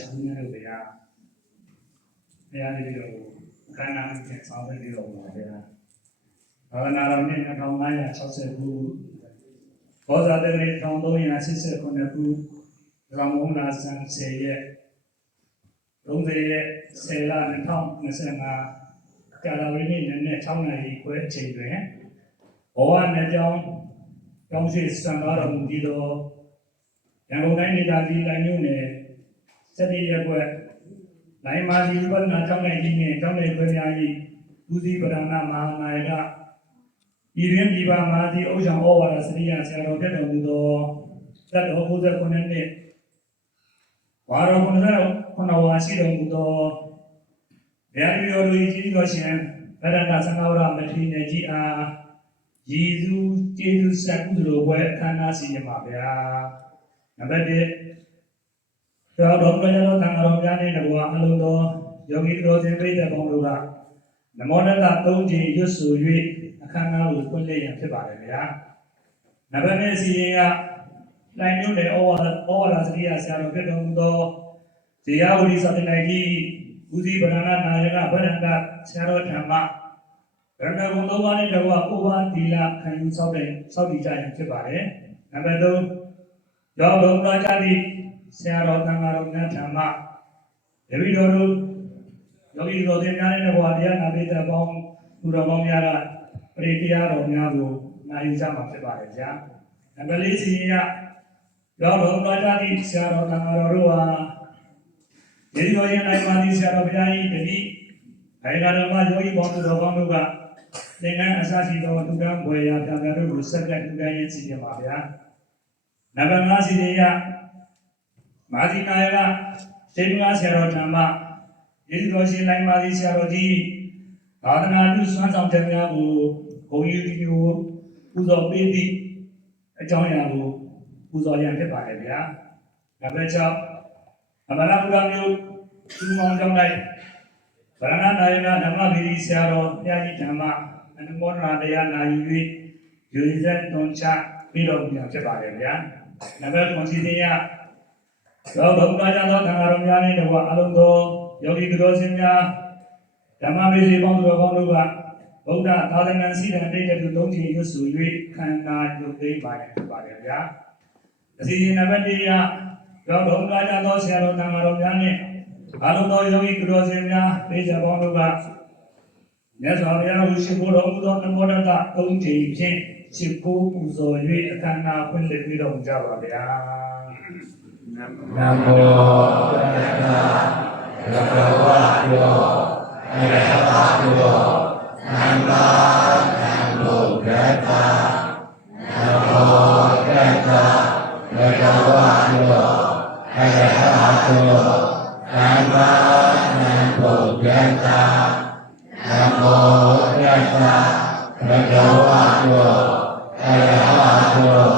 ရှင်းနေလို့ဗျာဘုရားနေပြီးတော့ခန္ဓာအကျင့်ဆောင်ပြီးတော့ပါဗျာဘာဝနာတော်နဲ့2560ခုဘောဇာတရေ1389ခုရမုံနာဆန်စေရဲ့30ရက်10လ2025ကာလဝိနည်းနဲ့6နာရီခွဲအချိန်တွင်ဘဝနဲ့ကြောင်းကောင်းရှိစံတော်မူပြီးတော့ရန်ကုန်တိုင်းဒေသကြီးတိုင်းမြို့နယ် စက်တိရက်ွက်လိုင်မာဒီဝဒနာကျောင်းနယ်ကြီးနဲ့ကျောင်းနယ်ခွဲများ၏ဦးစီးပဒနာမဟာနာယကဤရင်းဒီပါမာဒီအုပ်ဆောင်ဩဝါဒစရိယဆရာတော်ဖြစ်တော်မူသောသတ္တော69နှစ်ဝါရော99ဝါရှိတော်မူသောဘုရားပြည်တော်လူကြီးတော်ရှင်ဗရဏသံဃာဝရမထေရကြီးအားယေရှုကျေးဇူးဆက်ကုသိုလ်ပွဲအခမ်းအနားစီရင်ပါဗျာနံပါတ်1 ကျောင်းတော်ဘုရားတော်သံဃာတော်များနဲ့တကွာအလုံးသောယောဂီတော်စင်ပြိတ္တပေါင်းတို့ကနမောတတ၃ကြိမ်ရွတ်ဆို၍အခမ်းအနားကိုဖွင့်လှစ်ရန်ဖြစ်ပါတယ်ဗျာနံပါတ်2စီရင်ကလိုင်ညွန့်တဲ့ဩဝါဒဩဝါဒစရိယဆရာတော်ဖြစ်တော်မူသောဇေယဝတိသတ္တနိုင်ကြီးဦးစီးဗရဏနာယကဗရဏဆရာတော်ဓမ္မဗရဏဂုံသုံးပါးနဲ့တကွာဥပါသီလခံယူဆောက်တဲ့ဆောက်တည်ကြရင်ဖြစ်ပါတယ်။နံပါတ်3ရောဘုံတော်ကြသည့် ဆရာတော်သံဃာတော်များဓမ္မတပည့်တော်တို့ယောဂီတော်တင်များတဲ့တကွာတရားနာပိတပေါင်းသူတော်ကောင်းများကပရိတရားတော်များကိုနာယူကြမှာဖြစ်ပါတယ်ဗျာ။နံပါတ်4စီရင်ရရောဘုံတော်ကြသည့်ဆရာတော်သံဃာတော်တို့ဟာဒီလိုရင်နိုင်ပါသည့်ဆရာတော်ဘုရားကြီးတတိဘိုင်ဂါရမယောဂီပေါင်းသူတော်ကောင်းတို့ကသင်္ကန်းအစရှိသောဒုက္ခဘွယ်ရာပြပြတို့ကိုစက်ကဒုက္ခရင်စီပြပါဗျာနံပါတ်5စီရေယ မာသီနာယကစေမကဆရာတော်ဓမ္မယေရှုတော်ရှင်လိုက်ပါသည်ဆရာတော်ကြီးသာသနာ့ပြုစွမ်းဆောင်တဲ့များကိုဘုံယူတီကိုပူဇော်ပေးသည့်အကြောင်းအရာကိုပူဇော်ရန်ဖြစ်ပါတယ်ဗျာနံပါတ်6အမရပူရမျိုးသူမောင်ကြောင့်လိုက်ဗရဏနာယကဓမ္မဗေဒီဆရာတော်ဘုရားကြီးဓမ္မအနုမောဒနာတရားနာယူ၍ယူဇက်တွန်ချပြီးတော့ပြန်ဖြစ်ပါတယ်ဗျာ။နံပါတ်3စီစဉ်ရ သောဘုရားကျမ်းသောသံဃာတော်များနဲ့တကွာအလုံးသောယောဂီသူတော်စင်များဓမ္မမေစီပေါင်းသူတော်ကောင်းတို့ကဗုဒ္ဓသာသနာစီရင်တိတ်တူသုံးချင်ရွတ်ဆို၍ခန္ဓာယုတ်သိမ်းပါရဖြစ်ပါတယ်ဗျာ။အစီအစဉ်နံပါတ်1ရသောဘုရားကျမ်းသောဆရာတော်သံဃာတော်များနဲ့အလုံးသောယောဂီသူတော်စင်များဒေသပေါင်းတို့ကမြတ်စွာဘုရားကိုရှင်ဘုတော်မူသောနမောတတသုံးချိန်ဖြင့်ရှင်ကိုပူဇော်၍အခမ်းအနားဖွင့်လှစ်ပြီးတော်မူကြပါဗျာ နမောတတ္တဗဂဝါယောအရဟတယောသမ္မာသမ္ဗုဒ္ဓတ္တနမောတတ္တဗဂဝါယောအရဟတယောသမ္မာသမ္ဗုဒ္ဓတ္တနမောတတ္တဗဂဝါယောအရဟတယော